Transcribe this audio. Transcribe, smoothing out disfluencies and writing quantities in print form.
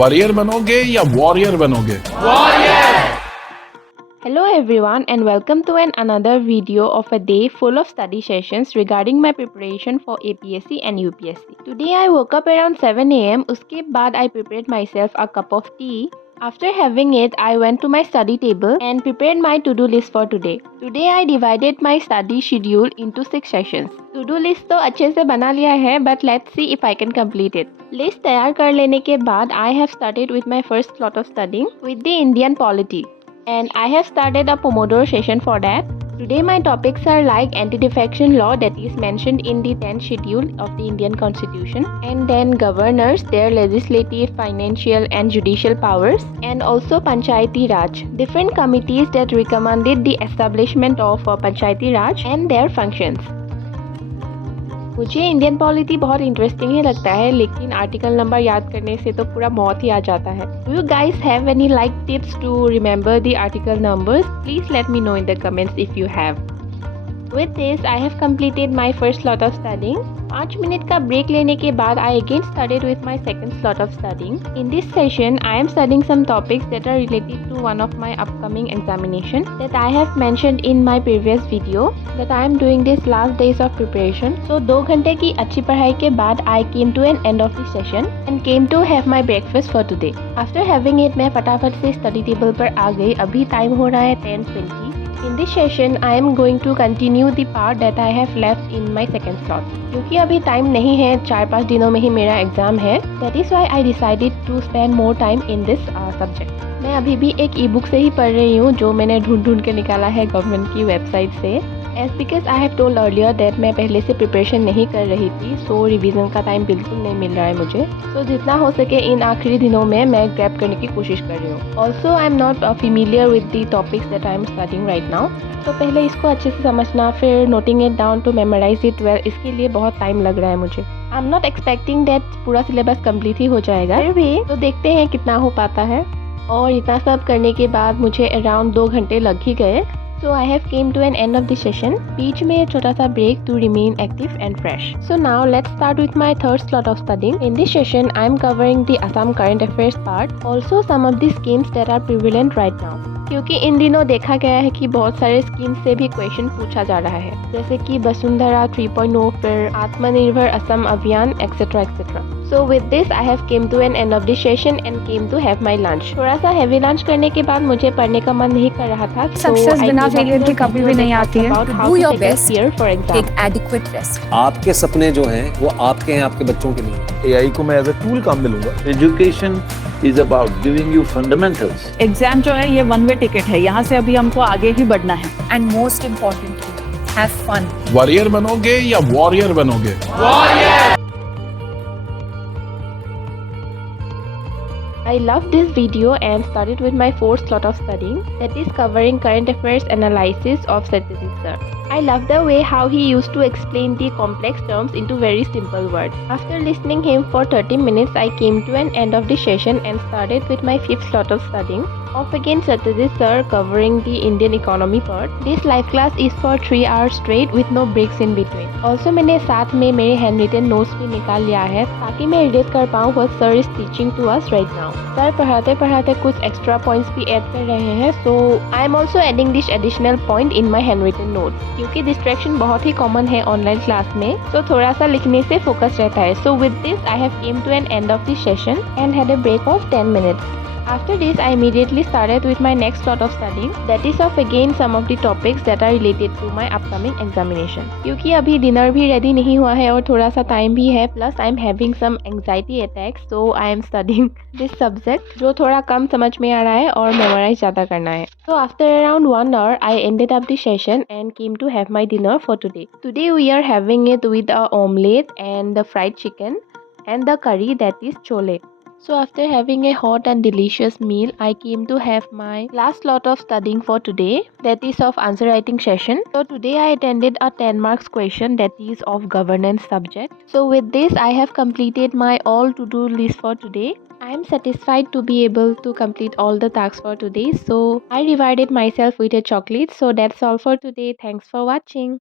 Warrior बनोगे या warrior बनोगे? Hello everyone and welcome to another video of a day full of study sessions regarding my preparation for APSC and UPSC. Today I woke up around 7 am. Uske baad I prepared myself a cup of tea. After having it, I went to my study table and prepared my to-do list for today. Today I divided my study schedule into 6 sessions. To-do list तो अच्छे से बना लिया है, but let's see if I can complete it. List तैयार कर लेने के बाद I have started with my first slot of studying with the Indian polity. And I have started a Pomodoro session for that. Today my topics are like anti-defection law that is mentioned in the 10th schedule of the Indian Constitution, and then governors, their legislative, financial and judicial powers, and also Panchayati Raj, different committees that recommended the establishment of Panchayati Raj and their functions. मुझे Indian polity बहुत interesting ही लगता है, लेकिन article number याद करने से तो पूरा मौत ही आ जाता है. Do you guys have any like tips to remember the article numbers? Please let me know in the comments if you have. With this, I have completed my first slot of studying. 5 minute का break लेने के बाद I again started with my second slot of studying. In this session, I am studying some topics that are related to one of my upcoming examination that I have mentioned in my previous video that I am doing this last days of preparation. So 2 घंटे की अच्छी पढ़ाई के बाद I came to an end of the session and came to have my breakfast for today. After having it, मैं फटाफट से study table पर आ गई. अभी टाइम हो रहा है 10:20. In this session, I am going to continue the part that I have left in my second slot. क्योंकि अभी टाइम नहीं है, 4-5 दिनों में ही मेरा एग्जाम है. That is why I decided to spend more time in this subject. मैं अभी भी एक ई-बुक से ही पढ़ रही हूँ जो मैंने ढूंढ के निकाला है गवर्नमेंट की वेबसाइट से. As because I have told earlier that मैं पहले से प्रिपरेशन नहीं कर रही थी, सो रिवीजन का टाइम बिल्कुल नहीं मिल रहा है मुझे. सो जितना हो सके इन आखिरी दिनों में मैं ग्रैब करने की कोशिश कर रही हूँ. Also I am not familiar with the topics that I am studying right now. तो पहले इसको अच्छे से समझना, फिर noting it down to memorise it well, इसके लिए बहुत टाइम लग रहा है मुझे. I am not expecting that पूरा सिलेबस कंप्लीट ही हो जाएगा, फिर भी तो देखते हैं कितना हो पाता है. और इतना सब करने के बाद मुझे अराउंड 2 घंटे लग ही गए. So I have came to an end of the session. बीच में छोटा सा break to remain active and fresh. So now let's start with my third slot of studying. In this session, I am covering the Assam current affairs part. Also some of the schemes that are prevalent right now. क्योंकि इन दिनों देखा गया है कि बहुत सारे scheme से भी क्वेश्चन पूछा जा रहा है, जैसे कि वसुंधरा 3.0, फिर आत्मनिर्भर असम अभियान etcetera etcetera. So with this I have came to an end of the session and came to have my lunch. थोड़ा सा heavy lunch करने के बाद मुझे पढ़ने का मन नहीं कर रहा था. सक्सेस बिना फेलियर के कभी भी नहीं आती है. Do your best. for exam. Take adequate rest. आपके सपने जो हैं वो आपके हैं, आपके बच्चों के नहीं. AI को मैं एज अ टूल काम में लूंगा. Education is about giving you fundamentals. Exam जो है ये वन वे टिकट है, यहाँ से अभी हमको आगे ही बढ़ना है. And most importantly, have fun. Warrior बनोगे या वॉरियर बनोगे? I love this video and started with my fourth slot of studying, that is covering current affairs analysis of Satyajit sir. I love the way how he used to explain the complex terms into very simple words. After listening him for 30 minutes, I came to an end of the session and started with my fifth slot of studying of again Satyajit sir covering the Indian economy part. This live class is for 3 hours straight with no breaks in between. Also मैंने साथ में मेरे handwritten notes भी निकाल लिया है ताकि मैं relate कर पाऊँ what sir is teaching to us right now. Sir पढ़ाते पढ़ाते कुछ एक्स्ट्रा पॉइंट्स भी ऐड कर रहे हैं, so I am also adding this additional point in my handwritten notes. क्योंकि डिस्ट्रैक्शन बहुत ही कॉमन है ऑनलाइन क्लास में, तो थोड़ा सा लिखने से फोकस रहता है. So with this I have came to an end of the session and had a break of 10 minutes. After this, I immediately started with my next slot of studying, that is of again some of the topics that are related to my upcoming examination. क्योंकि अभी dinner भी ready नहीं हुआ है और थोड़ा सा time भी है, plus I am having some anxiety attacks, so I am studying this subject जो थोड़ा कम समझ में आ रहा है और मेमोराइज ज़्यादा करना है. So after around 1 hour, I ended up the session and came to have my dinner for today. Today we are having it with a omelette and the fried chicken and the curry, that is chole. So after having a hot and delicious meal, I came to have my last lot of studying for today, that is of answer writing session. So today I attended a 10 marks question that is of governance subject. So with this I have completed my all to-do list for today. I am satisfied to be able to complete all the tasks for today. So I rewarded myself with a chocolate. So that's all for today. Thanks for watching.